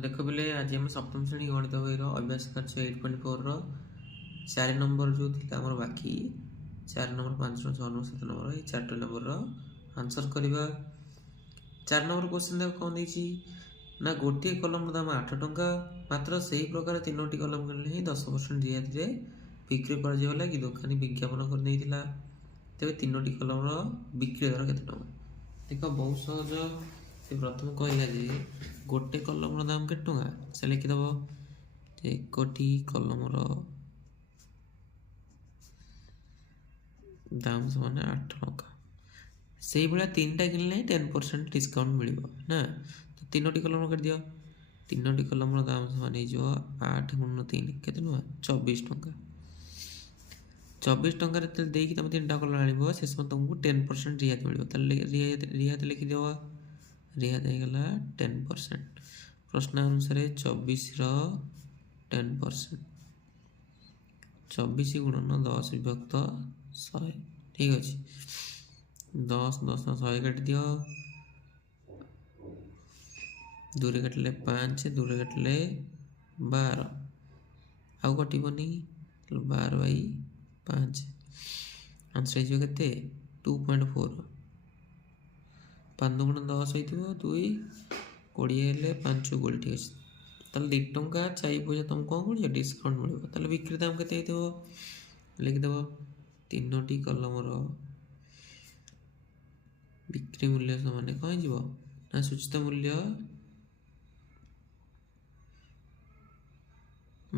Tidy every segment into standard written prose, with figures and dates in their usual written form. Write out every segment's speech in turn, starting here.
तो देख पे आज आम सप्तम श्रेणी गणित बही अभ्यास कार्य 8.4 4 नंबर जो थी आम बाकी 4 नंबर 5 6 नंबर 7 नंबर ये 4 नंबर आंसर करवा 4 नंबर क्वेश्चन देख कौन देखिए ना गोटे कलम दाम 8 टंका मात्र से ही प्रकार 3टी कलम किणले ही 10% रियायती बिक्री कर कि दोकानी विज्ञापन कर तेज 3टी कलम बिक्री दर के देख बहुत सहज से प्रथम कहला जे गोटे कलम दाम के टंका से लिखिदेव 1टी कलम दाम समान 8 टंका से भाया 3टा किणले 10% डिस्काउंट मिल ना तो 3टी कलम कर दियो 3टी कलम दाम समान हो 8 × 3 के 24 टंका 24 टंका देकी तुम 3टा कलर आने से समय तुमको 10% रियायत मिले रियायत लिखिदेव रियायत होगा 10% प्रश्न अनुसार 24 10% 24 × 10 विभक्त 100 ठीक अच्छे 10 10 100 काट दियो दूरे काटिले 5 दूरे काटिले 12 आउ कटनी 12/5 आंसर हो 2.4 5 × 10 हो 2 20 हेल्ले 5 20 ठीक अच्छे ताल 2 टंका 4 पैसा तुमको कौन मिले डिस्काउंट मिले ताल बिक्री दाम के लिखिदेव 3टी कलम बिक्री मूल्य समान कौन ना सूचित मूल्य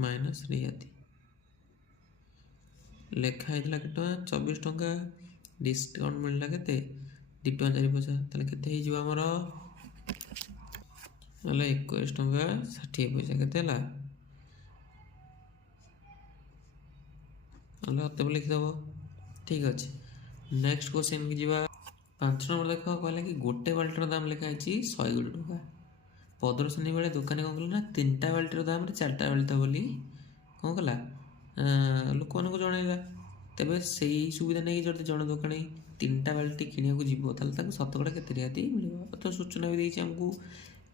माइनस रियायती लेखा होता के 24 टंका डिस्काउंट मिलला के 2 टंका 4 पैसा ताले केते हो आमर 21 टंका 60 पैसा के लिखिदेव ठीक अच्छे नेक्स्ट क्वेश्चन की जीवा 5 नंबर देख कहला कि गोटे बाल्टीर दाम लिखाई 120 टंका प्रदर्शनी बेले दुकानी कौन कला ना 3टा बाल्टीर दाम 4टा बाल्टी बोली कौन कला लोक मानक जनइला तेरे से सुविधा नहीं जब जन दोकानी 3टा बाल्टी किणा जीव शतकड़ा के रियायती मिले तो सूचना भी देती आमको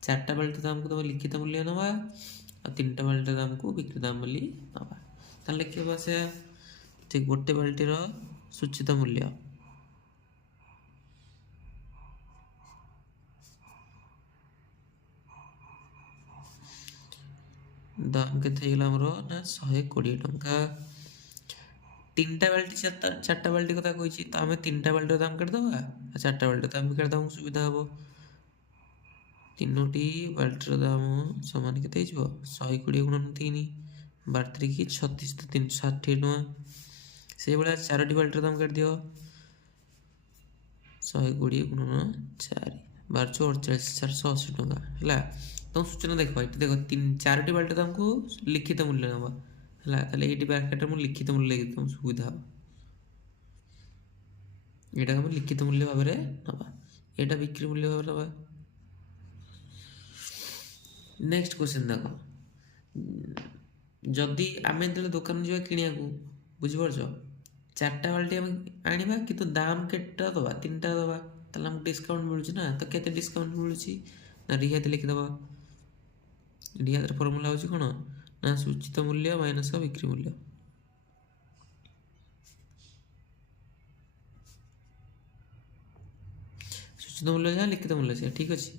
4टा बाल्टी दाम को तुम लिखित मूल्य नवा और 3टा बाल्टी दाम को बिक्री दाम बोली नवा लिखा से ठीक गोटे बाल्टीर सूचित मूल्य दाम के ना 120 टंका 3टा बाल्टी 4टा बाल्टी कथा कही तो आम 3टा बाल्टीर दाम काटिदेवा 4टा बाल्टी दाम भी काटिदेव सुविधा हम 3टी बाल्टीर दाम सामान के 120 × 3 12 की 36 तो 360 टଙ୍କା से भाया 4टी बाल्टीर दाम काट दियो 120 × 4 12 48 480 टଙ୍କା है तुम सूचना देख देख 4टी बाल्टी दाम को लिखित मूल्य नवा है ये ब्रैकेट में लिखित मूल्य तुम सुविधा यहाँ लिखित मूल्य भाव में नवा यहाँ बिक्री मूल्य भाव नवा नेक्स्ट क्वेश्चन देख जदि आम जो दुकान जा किणा बुझीपार 4टा बाल्टी आने कि दाम केटा दबा 3टा दबा ताल डिस्काउंट मिलूँ ना तो केते डिस्काउंट मिलूँ ना रियायती लिखिदेव रियायतर फर्मूला हूँ कौन ना सूचित मूल्य माइनस बिक्री मूल्य सूचित मूल्य जहाँ लिखित मूल्य से ठीक अच्छे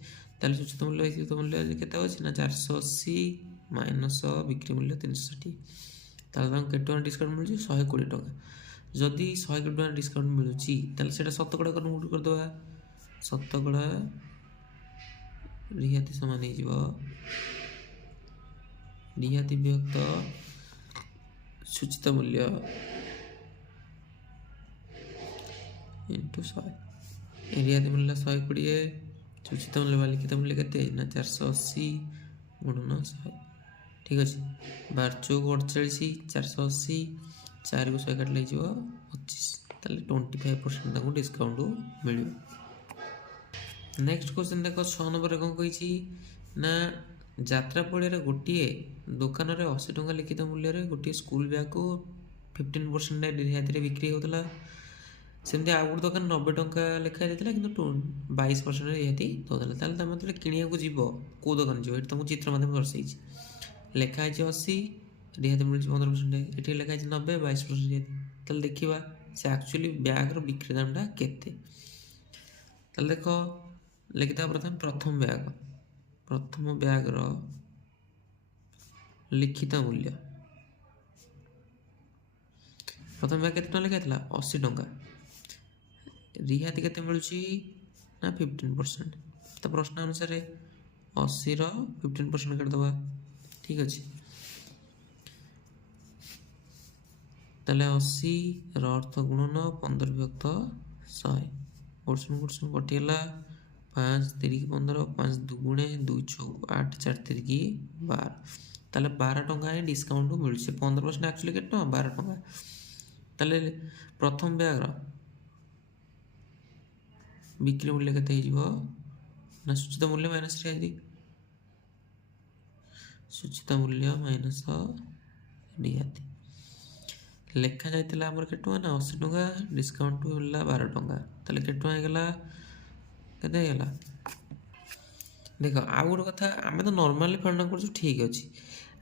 ताल सूचित मूल्य लिखित मूल्य केते अच्छे ना 480 माइनस बिक्री मूल्य 360 ताल के डिस्काउंट मिलूँ 120 टंका जदि 100 टंका डिस्काउंट मिलूँ ताल शतकड़ा कन्वर्ट करदे शतकड़ा रियायती सामान हो रियायती विभक्त सूचित मूल्य इंटू 100 रियायती मूल्य 120 सूचित मूल्य लिखित मूल्य के ना 480 × 100 ठीक अच्छे 12 × 48 480 4 को 100 काट लगे 25 ताले 25% डिस्काउंट मिल नेक्स्ट क्वेश्चन देख 6 नंबर कौन कही ना यात्रा पड़िया गोटे दुकान में 80 टंका लिखित मूल्य गोटे स्कूल बैग को 15% रियायती बिक्री होता ସେମିତି ଆଉ ଗୋଟେ ଦୋକାନ 90 ଟଙ୍କା ଲେଖା ହେଇଥିଲା କିନ୍ତୁ 22% ରିହାତି ଦେଉଥିଲା। ତାହେଲେ ତୁମେ ଯେତେବେଳେ କିଣିବାକୁ ଯିବ କେଉଁ ଦୋକାନ ଯିବ, ଏଠି ତୁମକୁ ଚିତ୍ର ମାଧ୍ୟମରେ ଦର୍ଶାଇଛି। ଲେଖା ହେଇଛି 80, ରିହାତି ମିଳୁଛି 15%, ଏଠି ଲେଖା ହେଇଛି 90, 22% ରିହାତି। ତାହେଲେ ଦେଖିବା ସେ ଆକ୍ଚୁଆଲି ବ୍ୟାଗ୍ର ବିକ୍ରି ଦାମଟା କେତେ। ତାହେଲେ ଦେଖ ଲେଖିଦେବା ପ୍ରଥମେ ପ୍ରଥମ ବ୍ୟାଗ୍ର ଲିଖିତ ମୂଲ୍ୟ। ପ୍ରଥମ ବ୍ୟାଗ୍ କେତେ ଟଙ୍କା ଲେଖା ହେଇଥିଲା? 80 ଟଙ୍କା। ରିହାତି କେତେ ମିଳୁଛି ନା 15%। ତ ପ୍ରଶ୍ନ ଅନୁସାରେ 80ର 15% କାଟିଦେବା। ଠିକ୍ ଅଛି, ତାହେଲେ 80ର ଅର୍ଥ ଗୁଣନ 15 ବିଭକ୍ତ 100। ଗୋଟଶୂନ କଟିଗଲା। 5 3 15, 5 2 2 6 8, 4 3 12। ତାହେଲେ 12 ଟଙ୍କା ହିଁ ଡିସ୍କାଉଣ୍ଟ ମିଳୁଛି। 15% ଆକ୍ଚୁଆଲି କେତେ ଟଙ୍କା? 12 ଟଙ୍କା। ତାହେଲେ ପ୍ରଥମ ବ୍ୟାଗ୍ର ବିକ୍ରି ମୂଲ୍ୟ କେତେ ହେଇଯିବ ନା ସୂଚିତ ମୂଲ୍ୟ ମାଇନସ୍ ରିହାତି। ସୂଚିତ ମୂଲ୍ୟ ମାଇନସ୍ ରିହାତି ଲେଖା ଯାଇଥିଲା ଆମର କେତେ ଟଙ୍କା ନା 80 ଟଙ୍କା, ଡିସ୍କାଉଣ୍ଟ ମିଳିଲା 12 ଟଙ୍କା। ତାହେଲେ କେତେ ଟଙ୍କା ହେଇଗଲା? କେତେ ହେଇଗଲା? ଦେଖ ଆଉ ଗୋଟେ କଥା, ଆମେ ତ ନର୍ମାଲି ଫାଇଣ୍ଡ କରୁଛୁ, ଠିକ୍ ଅଛି।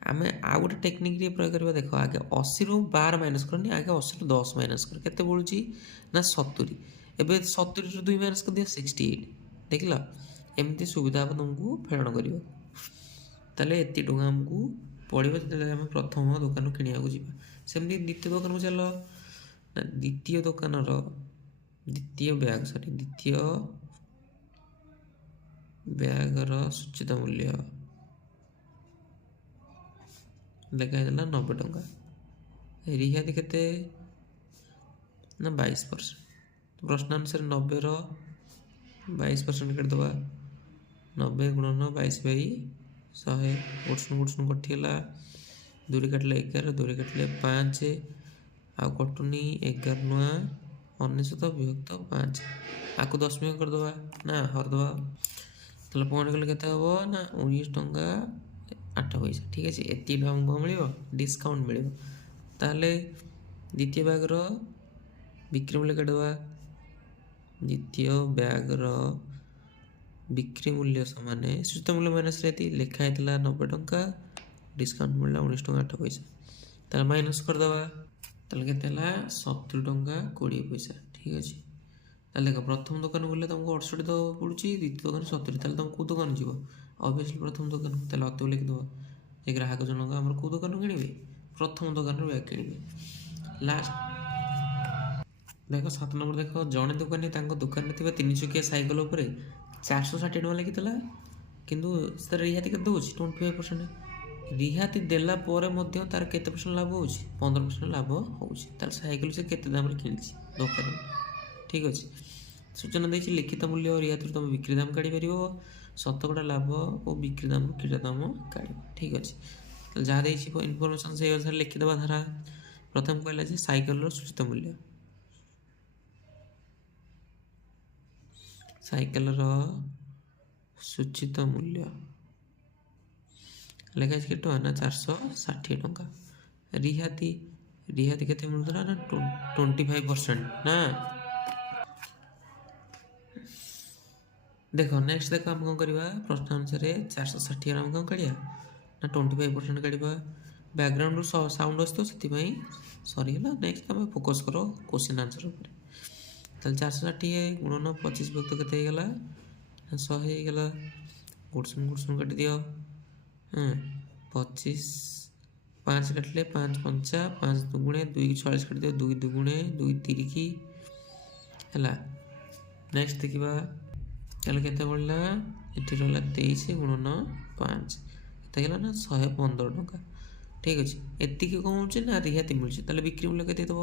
ଆମେ ଆଉ ଗୋଟେ ଟେକ୍ନିକ୍ ଟିକେ ପ୍ରୟୋଗ କରିବା। ଦେଖ ଆଗେ 80ରୁ 12 ମାଇନସ୍ କରନି, ଆଗେ 80ରୁ 10 ମାଇନସ୍ କର। କେତେ ବଳୁଛି ନା 70। ଏବେ 70ରୁ 2 ମାଇନସ୍ କରିଦିଅ 68। ଦେଖିଲ ଏମିତି ସୁବିଧା ହେବ ତୁମକୁ ଫେରଣ କରିବ। ତାହେଲେ ଏତିକି ଟଙ୍କା ଆମକୁ ପଡ଼ିବ ଯେତେବେଳେ ଆମେ ପ୍ରଥମ ଦୋକାନରୁ କିଣିବାକୁ ଯିବା। ସେମିତି ଦ୍ୱିତୀୟ ଦୋକାନକୁ ଚାଲ ନା, ଦ୍ୱିତୀୟ ବ୍ୟାଗ୍ର ସୂଚିତ ମୂଲ୍ୟ ଲେଖା ହେଇଥିଲା 90 ଟଙ୍କା। ରିହାତି କେତେ ନା 22%। ପ୍ରଶ୍ନ ଅନୁସାରେ 90ର 22% କାଟିଦେବା। 90 ଗୁଣନ 22/100। ଗୋଟଶୂନ କଟିଗଲା। 2 କାଟିଲେ 11, 2 କାଟିଲେ 5, ଆଉ କଟୁନି 11 ନୂଆ 99 ବିଭକ୍ତ 5। ଆକୁ 10 ମିନିଟ୍ କରିଦେବା ନା ହରିଦେବା। ତାହେଲେ ପଏଣ୍ଟ କଲେ କେତେ ହେବ ନା 19 ଟଙ୍କା 8 ପଇସା। ଠିକ୍ ଅଛି, ଏତିକି ଟଙ୍କା ଆମକୁ କ'ଣ ମିଳିବ? ଡିସ୍କାଉଣ୍ଟ ମିଳିବ। ତାହେଲେ ଦ୍ୱିତୀୟ ବ୍ୟାଗ୍ର ବିକ୍ରି ମୂଲ୍ୟ କାଟିଦେବା। ଦ୍ୱିତୀୟ ବ୍ୟାଗ୍ର ବିକ୍ରି ମୂଲ୍ୟ ସମାନେ ସୂଚିତ ମୂଲ୍ୟ ମାଇନସ୍ ରିହାତି। ଲେଖା ହେଇଥିଲା 90 ଟଙ୍କା, ଡିସ୍କାଉଣ୍ଟ ମିଳିଲା 19 ଟଙ୍କା 8 ପଇସା। ତାହେଲେ ମାଇନସ୍ କରିଦେବା। ତାହେଲେ କେତେ ହେଲା? 70 ଟଙ୍କା 20 ପଇସା। ଠିକ୍ ଅଛି, ତାହେଲେ ଦେଖ ପ୍ରଥମ ଦୋକାନ ଗଲେ ତୁମକୁ 68 ଦେବାକୁ ପଡ଼ୁଛି, ଦ୍ୱିତୀୟ ଦୋକାନ 70। ତାହେଲେ ତୁମ କେଉଁ ଦୋକାନ ଯିବ? ଅବଭିୟସ୍ଲି ପ୍ରଥମ ଦୋକାନକୁ। ତାହେଲେ ଅତି ଲେଖିଦେବ ଯେ ଗ୍ରାହକ ଜଣକ ଆମର କେଉଁ ଦୋକାନରୁ କିଣିବେ? ପ୍ରଥମ ଦୋକାନରୁ ବ୍ୟାଗ୍ କିଣିବେ। ଲାଷ୍ଟ ଦେଖ 7 ନମ୍ବର ଦେଖ, ଜଣେ ଦୋକାନୀ ତାଙ୍କ ଦୋକାନରେ ଥିବା 3 ଚକିଆ ସାଇକେଲ ଉପରେ 460 ଟଙ୍କା ଲେଖିଥିଲା, କିନ୍ତୁ ସେଥିରେ ରିହାତି କେତେ ଦେଉଛି? 25%। ରିହାତି ଦେଲା ପରେ ମଧ୍ୟ ତାର କେତେ ପରସେଣ୍ଟ ଲାଭ ହେଉଛି? 15% ଲାଭ ହେଉଛି। ତାହେଲେ ସାଇକେଲ ସେ କେତେ ଦାମରେ କିଣିଛି ଦୋକାନରେ। ଠିକ୍ ଅଛି, ସୂଚନା ଦେଇଛି ଲିଖିତ ମୂଲ୍ୟ ଓ ରିହାତିରୁ ତୁମେ ବିକ୍ରି ଦାମ କାଢ଼ିପାରିବ, ଶତକଡ଼ା ଲାଭ ଓ ବିକ୍ରି ଦାମରୁ କ୍ରୀଡ଼ା ଦାମ କାଢ଼ିବ। ଠିକ୍ ଅଛି, ତାହେଲେ ଯାହା ଦେଇଛି ଇନଫର୍ମେସନ୍ ସେଇ ଅନୁସାରେ ଲେଖିଦେବା। ଧାରା ପ୍ରଥମେ କହିଲା ଯେ ସାଇକେଲର ସୂଚିତ ମୂଲ୍ୟ। ସାଇକେଲର ସୂଚିତ ମୂଲ୍ୟ ଲେଖା ହେଇଛି କେତେ ଟଙ୍କା ନା 460 ଟଙ୍କା। ରିହାତି କେତେ ମିଳୁଥିଲା ନା 25% ନା। ଦେଖ ନେକ୍ସଟ ଦେଖ ଆମେ କ'ଣ କରିବା? ପ୍ରଶ୍ନ ଅନୁସାରେ 460 ଆମେ କ'ଣ କାଢ଼ିବା ନା 25% କାଢ଼ିବା। ବ୍ୟାକଗ୍ରାଉଣ୍ଡରୁ ସାଉଣ୍ଡ ଆସୁଥିବ, ସେଥିପାଇଁ ସରିଗଲା। ନେକ୍ସଟ ଆମେ ଫୋକସ୍ କର କ୍ୱେଶ୍ଚିନ୍ ଆନ୍ସର ଉପରେ। ତାହେଲେ 460 ଗୁଣନ 25 ବିଭକ୍ତ କେତେ ହେଇଗଲା? 100 ହେଇଗଲା। ଗୋଟଶୂନ କାଟିଦିଅ। 25 5 କାଟିଲେ 5 5 5 2 2 40 କାଟିଦିଅ। 2 2 2 30 ହେଲା। ନେକ୍ସଟ ଦେଖିବା ତାହେଲେ କେତେ ବଢ଼ିଲା? ଏଠି ରହିଲା 23 ଗୁଣନ 5 କେତେ ହେଇଗଲା ନା 115 ଟଙ୍କା। ଠିକ୍ ଅଛି, ଏତିକି କ'ଣ ହେଉଛି ନା ରିହାତି ମିଳୁଛି। ତାହେଲେ ବିକ୍ରି ମୂଲ୍ୟ କେତେ ଦେବ?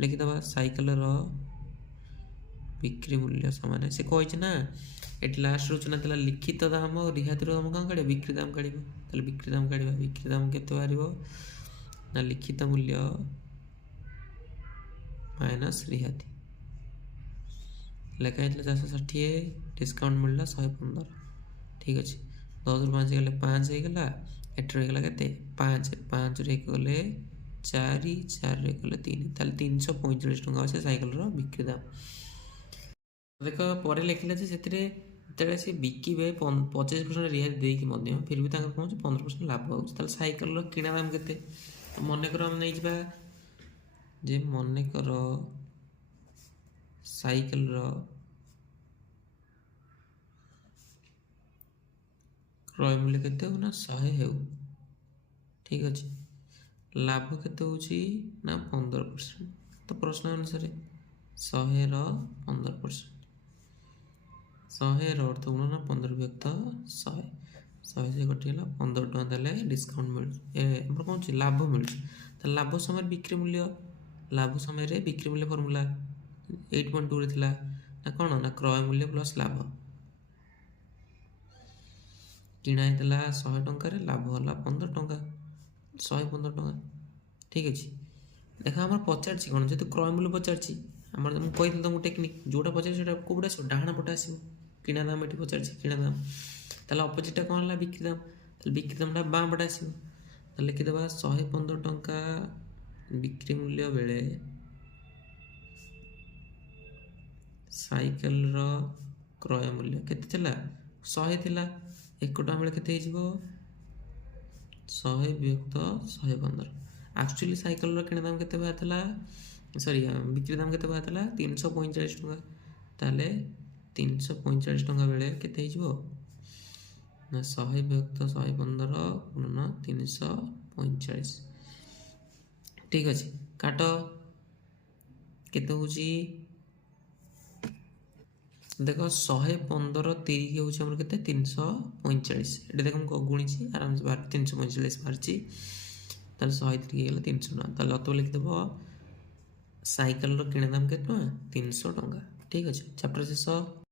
ଲେଖିଦେବା ସାଇକେଲର ବିକ୍ରି ମୂଲ୍ୟ ସମାନ। ସେ କହିଛି ନା ଏଠି ଲାଷ୍ଟ ସୂଚନା ଥିଲା ଲିଖିତ ଦାମ ରିହାତିର ଦାମ କ'ଣ କାଢ଼ିବ? ବିକ୍ରି ଦାମ କାଢ଼ିବ। ତାହେଲେ ବିକ୍ରି ଦାମ କାଢ଼ିବା। ବିକ୍ରି ଦାମ କେତେ ବାହାରିବ ନା ଲିଖିତ ମୂଲ୍ୟ ମାଇନସ୍ ରିହାତି। ଲେଖା ହେଇଥିଲା 460, ଡିସ୍କାଉଣ୍ଟ ମିଳିଲା 115। ଠିକ୍ ଅଛି, 10ରୁ 5 ଗଲେ 5 ହେଇଗଲା। ଏଠି ରହିଗଲା କେତେ? 5 5ରୁ 1 ଗଲେ ଚାରି ଚାରିରେ କଲେ 3 ତାହେଲେ 345 ଟଙ୍କା ଅଛି ସାଇକେଲର ବିକ୍ରି ଦାମ। ଦେଖ ପରେ ଲେଖିଲେ ଯେ ସେଥିରେ ଯେତେବେଳେ ସେ ବିକିବେ 25% ରିହାତି ଦେଇକି ମଧ୍ୟ ଫିର୍ ବି ତାଙ୍କର କ'ଣ ହେଉଛି 15% ଲାଭ ହେଉଛି। ତାହେଲେ ସାଇକେଲର କିଣା ଦାମ କେତେ? ମନେକର ଆମେ ନେଇଯିବା ଯେ ମନେକର ସାଇକେଲର କ୍ରୟ ମୂଲ୍ୟ କେତେ ହେଉ ନା 100 ହେଉ, ଠିକ୍ ଅଛି। ଲାଭ କେତେ ହେଉଛି ନା 15%। ତ ପ୍ରଶ୍ନ ଅନୁସାରେ 100ର 15%, 100ର ଅର୍ଥ ଗୁଣ ନା 15 ବିଭକ୍ତ 100, 100 ସେ କଟିଗଲା 15 ଟଙ୍କା ଦେଲେ ଡିସକାଉଣ୍ଟ ମିଳୁଛି। ଆମର କ'ଣ ହେଉଛି ଲାଭ ମିଳୁଛି। ତାହେଲେ ଲାଭ ସମୟରେ ବିକ୍ରି ମୂଲ୍ୟ, ଲାଭ ସମୟରେ ବିକ୍ରି ମୂଲ୍ୟ ଫର୍ମୁଲା 8.2ରେ ଥିଲା ନା କ'ଣ ନା କ୍ରୟ ମୂଲ୍ୟ ପ୍ଲସ୍ ଲାଭ। କିଣା ହେଇଥିଲା 100 ଟଙ୍କାରେ, ଲାଭ ହେଲା 15 ଟଙ୍କା, 115 ଟଙ୍କା, ଠିକ୍ ଅଛି। ଦେଖ ଆମର ପଚାରିଛି କ'ଣ, ଯେହେତୁ କ୍ରୟ ମୂଲ୍ୟ ପଚାରିଛି ଆମର, ମୁଁ କହିଥିଲି ତମକୁ ଟେକ୍ନିକ୍ ଯେଉଁଟା ପଚାରିଛି ସେଇଟା କେଉଁଟା ଆସିବ, ଡାହାଣ ପଟେ ଆସିବ। କିଣା ଦାମ ଏଠି ପଚାରିଛି, କିଣା ଦାମ, ତାହେଲେ ଅପୋଜିଟ୍ଟା କ'ଣ ହେଲା ବିକ୍ରି ଦାମ, ତାହେଲେ ବିକ୍ରି ଦାମଟା ବାଁ ପଟେ ଆସିବ। ତାହେଲେ ଲେଖିଦେବା 115 ଟଙ୍କା ବିକ୍ରି ମୂଲ୍ୟ ବେଳେ ସାଇକେଲର କ୍ରୟ ମୂଲ୍ୟ କେତେ ଥିଲା? 100 ଥିଲା। 1 ଟଙ୍କା ବେଳେ କେତେ ହେଇଯିବ? 100 ବିଭକ୍ତ 115। ଆକ୍ଚୁଆଲି ସାଇକେଲର କିଣା ଦାମ କେତେ ବାହାରିଥିଲା, ସରି ବିକ୍ରି ଦାମ କେତେ ବାହାରିଥିଲା? 345 ଟଙ୍କା। ତାହେଲେ 345 ଟଙ୍କା ବେଳେ କେତେ ହେଇଯିବ ନା 100 ବିଭକ୍ତ 115 ଗୁଣନ 345, ଠିକ୍ ଅଛି। କାଟ କେତେ ହେଉଛି? ଦେଖ 115 ତିରିକି ହେଉଛି ଆମର କେତେ? 345। ଏଠି ଦେଖ ମୁଁ ଗୁଣିଛି ଆରାମସେ ବାହାରି 345 ବାହାରିଛି। ତାହେଲେ 100 ତିରିକି ହେଇଗଲା 300 ଟଙ୍କା। ତାହେଲେ ଅତ ଲେଖିଦେବ ସାଇକେଲର କିଣା ଦାମ କେତେ ଟଙ୍କା? 300 ଟଙ୍କା, ଠିକ୍ ଅଛି। ଚାପ୍ଟର ଶେଷ।